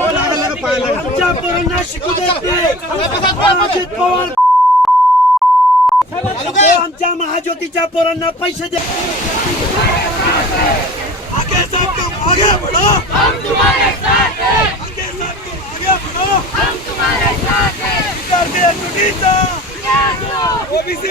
आमच्या पोरांना शिकू देत पवार आमच्या महाज्योतीच्या पोरांना पैसे दे. ওবিসি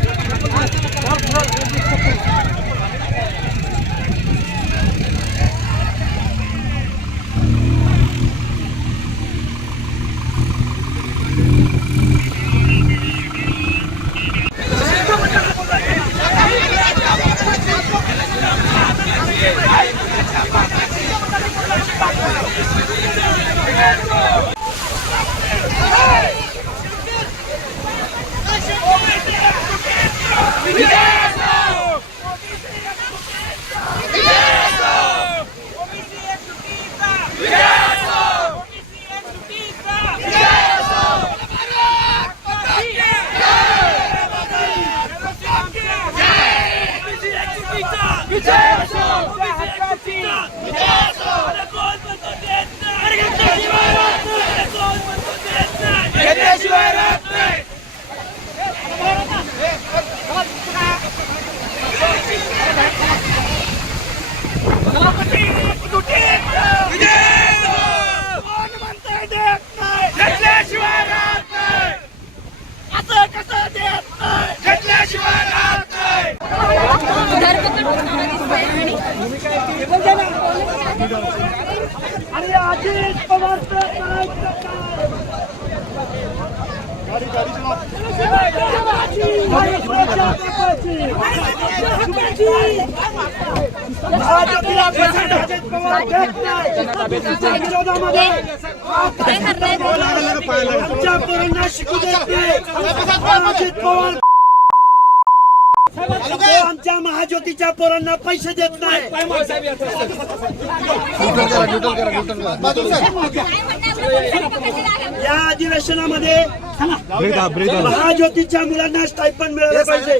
आणि अजित पवारचं काय महाज्योतीला आणि अजित पवार आमच्या पोरांना शिकू देत. अजित पवार आमच्या महाज्योतीच्या पोरांना पैसे देत नाही. या अधिवेशनामध्ये महाज्योतीच्या मुलांना स्टायपन मिळालं पाहिजे.